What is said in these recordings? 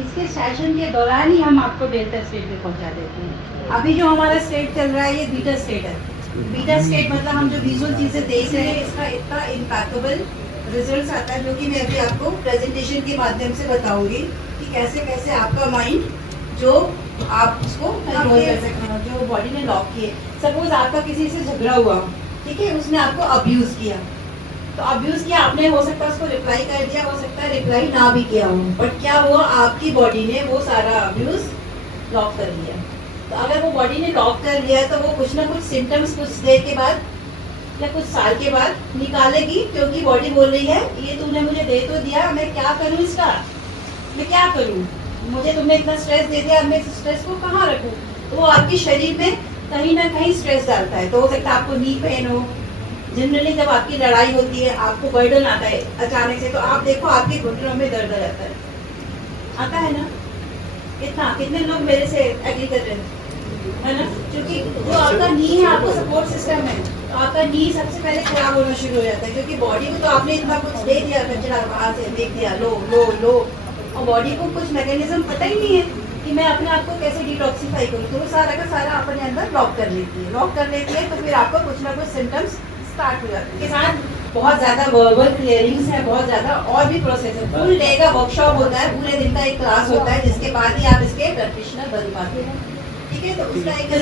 इसके सेशन के दौरान ही हम आपको बेहतर स्टेट पे पहुंचा देते हैं। अभी जो हमारा स्टेट चल रहा है ये बीटा स्टेट है। बीटा स्टेट मतलब हम जो विजुअल चीज़ें देख रहे हैं इसका इतना इम्पैक्टेबल रिजल्ट्स आता है, जो कि मैं अभी आपको प्रेजेंटेशन के माध्यम से बताऊंगी कि कैसे कैसे आपका माइंड जो आप उसको कंट्रोल कर सकते हैं, जो बॉडी ने लॉक किए। सपोज आपका किसी से झगड़ा हुआ, ठीक है, उसने आपको अब्यूज़ किया, तो अब्यूज किया आपने, हो सकता है उसको रिप्लाई कर दिया, हो सकता है रिप्लाई ना भी किया हो, बट क्या हुआ, आपकी बॉडी ने वो सारा अब्यूज लॉक कर लिया। तो अगर वो बॉडी ने लॉक कर लिया है तो वो कुछ ना कुछ सिम्टम्स कुछ देर के बाद या कुछ साल के बाद निकालेगी, क्योंकि बॉडी बोल रही है ये तूने मुझे दे तो दिया, मैं क्या करूँ इसका, मैं क्या करूँ, मुझे तुमने इतना स्ट्रेस दे दिया, मैं इस स्ट्रेस को कहाँ रखूँ। तो वो आपके शरीर में कहीं ना कहीं स्ट्रेस डालता है। तो हो सकता है आपको नी पेन हो। जनरली जब आपकी लड़ाई होती है, आपको बर्डन आता है अचानक से, तो आप देखो आपके घुटनों में दर्द आ जाता है ना। कितने लोग मेरे से एग्री कर रहे हैं, है ना। क्योंकि जो आपका नी है, आपको सपोर्ट सिस्टम है, तो आपका नी सबसे पहले खराब होना शुरू हो जाता है, क्योंकि बॉडी को तो आपने इतना कुछ दे दिया, कचरा बाहर से देख दिया, लो लो लो, और बॉडी को कुछ मैकेनिज्म पता ही नहीं है कि मैं अपने आप को कैसे डिटॉक्सिफाई करूँ। तो वो सारा का सारा अपने अंदर लॉक कर लेती है, तो फिर आपको कुछ ना कुछ सिम्टम्स स्टार्ट हो जाते हैं। के साथ बहुत ज़्यादा वर्बल क्लियरिंग्स है, बहुत ज़्यादा और भी प्रोसेस है। फुल डे का वर्कशॉप होता है, पूरे दिन का एक क्लास होता है, जिसके बाद ही आप इसके प्रैक्टिशनर बन पाते हैं। ठीक है, तो उसका एक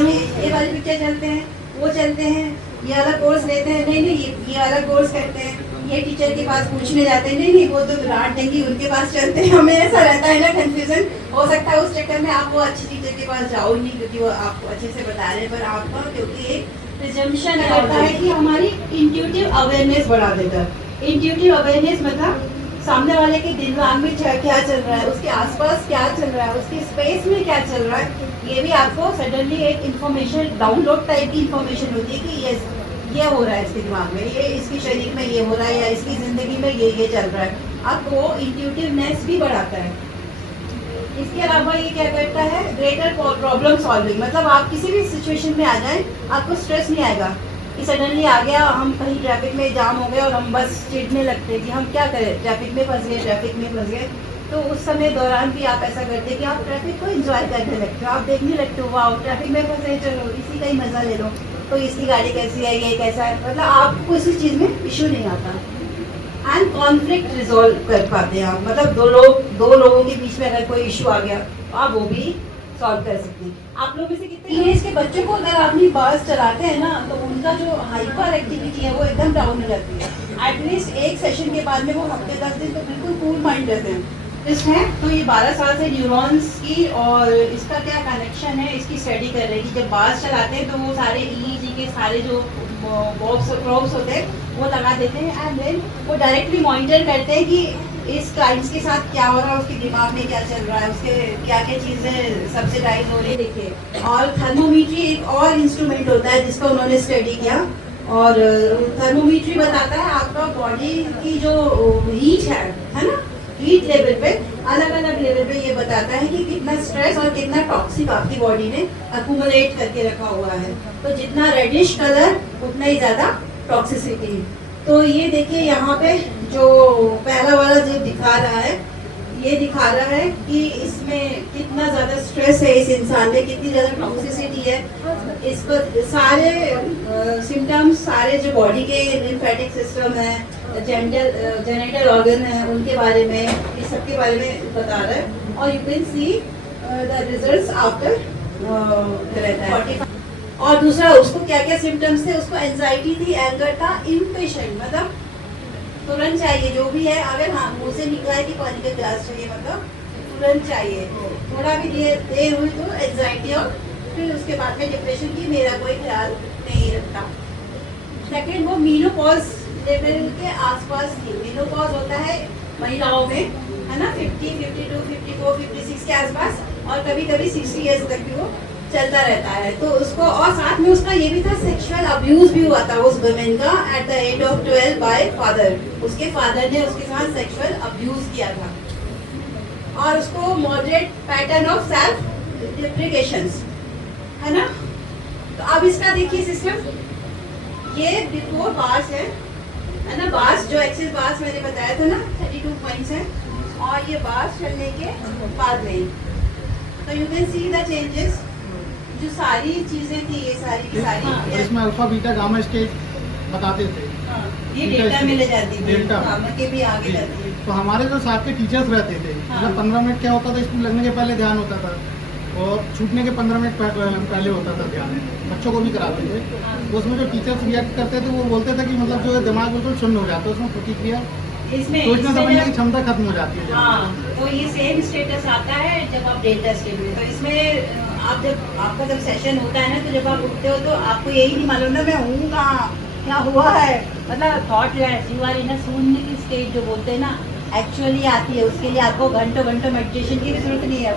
ये वाली पिक्चर चलते हैं, वो चलते हैं, ये वाला कोर्स लेते हैं, नहीं ये वाला कोर्स करते हैं, ये टीचर के पास पूछने जाते हैं, नहीं वो तो डांट देंगी, उनके पास चलते हैं। हमें ऐसा रहता है ना, कंफ्यूजन हो सकता है उस चक्कर में आप वो अच्छी टीचर के पास जाओ नहीं, क्योंकि वो आपको अच्छे से बता रहे हैं, पर आपका क्योंकि एक प्रिजम्पशन करता है कि हमारी इंट्यूटिव अवेयरनेस बढ़ा देता है। इंट्यूटिव अवेयरनेस मतलब सामने वाले के दिमाग में क्या चल रहा है, उसके आसपास क्या चल रहा है, उसके स्पेस में क्या चल रहा है, ये भी आपको सडनली एक इन्फॉर्मेशन, डाउनलोड टाइप की इन्फॉर्मेशन होती है कि ये हो रहा है इसके दिमाग में, ये इसके शरीर में ये हो रहा है, या इसकी ज़िंदगी में ये चल रहा है। आपको इंट्यूटिवनेस भी बढ़ाता है। इसके अलावा ये क्या करता है, ग्रेटर प्रॉब्लम सॉल्विंग, मतलब आप किसी भी सिचुएशन में आ जाएं, आपको स्ट्रेस नहीं आएगा कि सडनली आ गया, हम कहीं ट्रैफिक में जाम हो गए और हम बस चिढ़ने लगते हैं कि हम क्या करें, ट्रैफिक में फंस गए। तो उस समय दौरान भी आप ऐसा करते हैं कि आप ट्रैफिक को एंजॉय करने लगते हो, आप देखने लगते हो, वाह ट्रैफिक में फंसे, चलो इसी का ही मज़ा ले लो, तो इसकी गाड़ी कैसी है, ये कैसा है, मतलब आपको किसी चीज़ में इशू नहीं आता। एंड कॉन्फ्लिक्ट रिजॉल्व कर पाते हैं आप, मतलब दो लोगों के बीच में अगर कोई इशू आ गया तो आप वो भी सॉल्व कर सकते हैं। आप लोग में से कितने टीनेज के बच्चों को अगर आप अपनी बस चलाते हैं ना, तो उनका जो हाइपर एक्टिविटी है वो एकदम डाउन हो जाती है। एटलीस्ट एक सेशन के बाद में वो हफ्ते 10 दिन तो बिल्कुल कूल माइंड रहते हैं। इसमें तो ये 12 साल से न्यूरॉन्स की और इसका क्या कनेक्शन है, इसकी स्टडी कर रही है कि जब बस चलाते हैं तो वो सारे EEG के सारे जो प्रोब्स होते हैं वो लगा देते हैं, एंड देन वो डायरेक्टली मॉनिटर करते हैं कि इस क्लाइंट्स के साथ क्या हो रहा है, उसके दिमाग में क्या चल रहा है, उसके क्या क्या चीज़ें सब्सिडाइज हो रही है। देखिए, और थर्मोमीट्री एक और इंस्ट्रूमेंट होता है जिसका उन्होंने स्टडी किया, और थर्मोमीट्री बताता है आपका बॉडी की जो हीट है ना, हीट लेवल पे, अलग अलग लेवल पे ये बताता है कि कितना स्ट्रेस और कितना टॉक्सिक आपकी बॉडी ने अक्यूमुलेट करके रखा हुआ है। तो जितना रेडिश कलर उतना ही ज़्यादा टॉक्सिसिटी। तो ये देखिए यहाँ पे जो पहला वाला जो दिखा रहा है, ये दिखा रहा है कि इसमें कितना ज़्यादा स्ट्रेस है इस इंसान में, कितनी ज़्यादा टॉक्सिसिटी है। इसको सारे सिम्टम्स, सारे जो बॉडी के लिम्फेटिक सिस्टम है, जेनिटल ऑर्गन है, उनके बारे में, इस सब के बारे में बता रहा है। और you can see the results after रहता है। और दूसरा उसको क्या क्या सिम्टम्स थे, उसको एंजाइटी थी, एंगर था, इम्पेशेंट मतलब तुरंत चाहिए जो भी है, अगर हाँ मुँह से निकला है कि पानी का गिलास चाहिए, मतलब तुरंत चाहिए, थोड़ा भी देर हुई तो एंजाइटी, और फिर उसके बाद में डिप्रेशन की मेरा कोई ख्याल नहीं रखता। सेकेंड, वो मीनोपॉज लेवल के आसपास थी। मीनोपॉज होता है महिलाओं में, है ना, 50, 52, 54, 56 के आसपास, और कभी कभी 60 ईयर्स तक भी वो चलता रहता है। तो उसको, और साथ में उसका ये भी था, सेक्सुअल अब्यूज भी हुआ था उस वुमेन का at the age of 12 by father. उसके फादर ने उसके साथ सेक्सुअल अब्यूज किया था, और उसको moderate pattern of self deprecations, है ना। तो अब इसका देखिए सिस्टम, ये बिफोर बार्स है ना, बार्स जो एक्सिस बार्स मैंने बताया था ना, 32 पॉइंट्स है, और ये बास चलने के बाद में। तो you can see the changes, जो सारी चीजें थी ये सारी की सारी। और इसमें अल्फा बीटा गामा स्टेज बताते थे। ये डेल्टा में ले जाती थी, डेल्टा गामा के भी आगे जाती है। तो हमारे जो साथ के टीचर्स रहते थे, मतलब 15 मिनट क्या होता था, स्कूल लगने के पहले ध्यान होता था और छूटने के 15 मिनट पहले होता था ध्यान, बच्चों को भी कराते थे। तो उसमें जो टीचर्स रिएक्ट करते थे वो बोलते थे कि मतलब जो है दिमाग बिल्कुल शून्य हो जाता है, उसमें प्रतिक्रिया इसमें सोचना समझने की क्षमता खत्म हो जाती है। हाँ, तो ये सेम स्टेटस आता है जब आप डेल्टा स्टेट में। तो इसमें आप जब आपका जब सेशन होता है ना, तो जब आप उठते हो तो आपको यही नहीं मालूम ना मैं हूँ कहाँ, क्या हुआ है, मतलब थॉट यू आर इन अ शून्य की स्टेट जो बोलते हैं ना, एक्चुअली आती है। उसके लिए आपको घंटों घंटों मेडिटेशन की भी जरूरत नहीं है।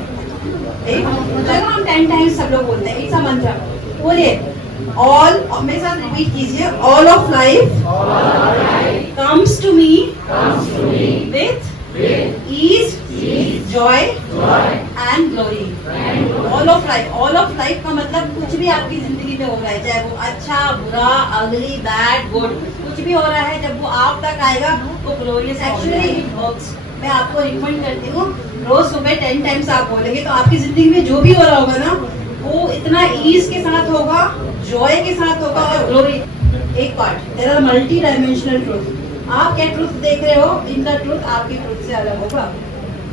चलो हम 10 टाइम्स सब लोग बोलते हैं, इट्स अ मंत्र, बोलिए ऑल, मेरे साथ रिपीट कीजिए, all of life comes to me with ease, joy and glory. All of life का मतलब कुछ भी आपकी जिंदगी में हो रहा है, चाहे वो अच्छा बुरा अगली बैड गुड कुछ भी हो रहा है, जब वो आप तक आएगा वो ग्लोरियस एक्चुअली इट वर्क्स। मैं आपको रिकमेंड करती हूँ रोज सुबह 10 टाइम्स आप बोलेंगे तो आपकी जिंदगी में जो भी हो रहा होगा ना वो इतना ईज के साथ होगा, जॉय के साथ होगा और ग्लोरी। एक part there are multi dimensional truth. आप क्या ट्रूथ देख रहे हो, इनका ट्रूथ आपकी ट्रूथ से अलग होगा।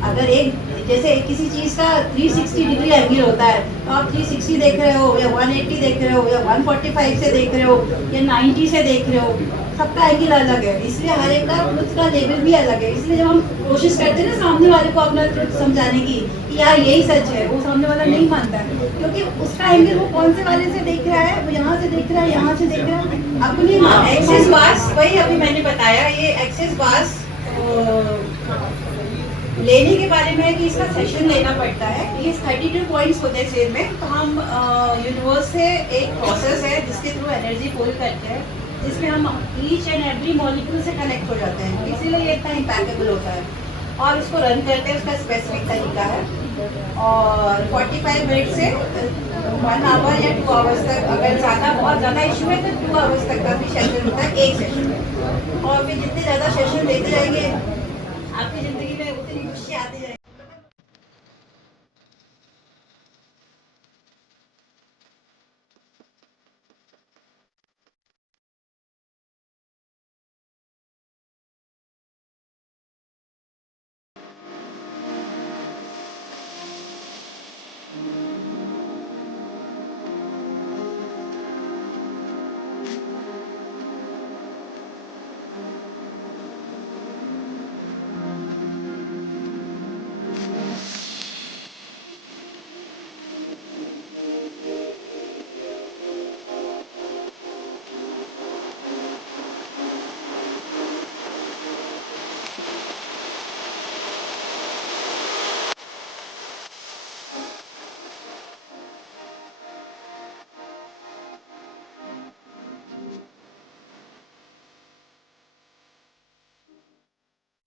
अगर एक जैसे किसी चीज का 360 डिग्री एंगल होता है तो आप 360 देख रहे हो या 180 देख रहे हो या 145 से देख रहे हो या 90 से देख रहे हो, सबका एंगल अलग है, इसलिए हर एक का ट्रूथ का लेवल भी अलग है। इसलिए जब हम कोशिश करते हैं ना सामने वाले को अपना ट्रूथ समझाने की कि यार यही सच है, वो सामने वाला नहीं मानता है क्योंकि उसका एंगल वो कौन से वाले से देख रहा है, वो यहाँ से देख रहा है, यहाँ से देख रहा है, अपनी एक्सेस बास। वही अभी मैंने बताया, ये एक्सेस बास लेने के बारे में है कि इसका सेशन लेना पड़ता है। ये 32 पॉइंट्स होते हैं सेल में। तो हम यूनिवर्स से एक प्रोसेस है जिसके थ्रू एनर्जी पुल करते हैं, जिसमें हम ईच एंड एवरी मॉलिक्यूल से कनेक्ट हो जाते हैं, इसीलिए ये इतना इम्पैक्टेबल होता है। और उसको रन करते हैं, उसका स्पेसिफिक तरीका है और 45 मिनट से 1 आवर या 2 आवर्स तक, अगर ज़्यादा बहुत ज़्यादा इशू है तो 2 आवर्स तक का भी सेशन होता है एक सेशन में। और फिर जितने ज़्यादा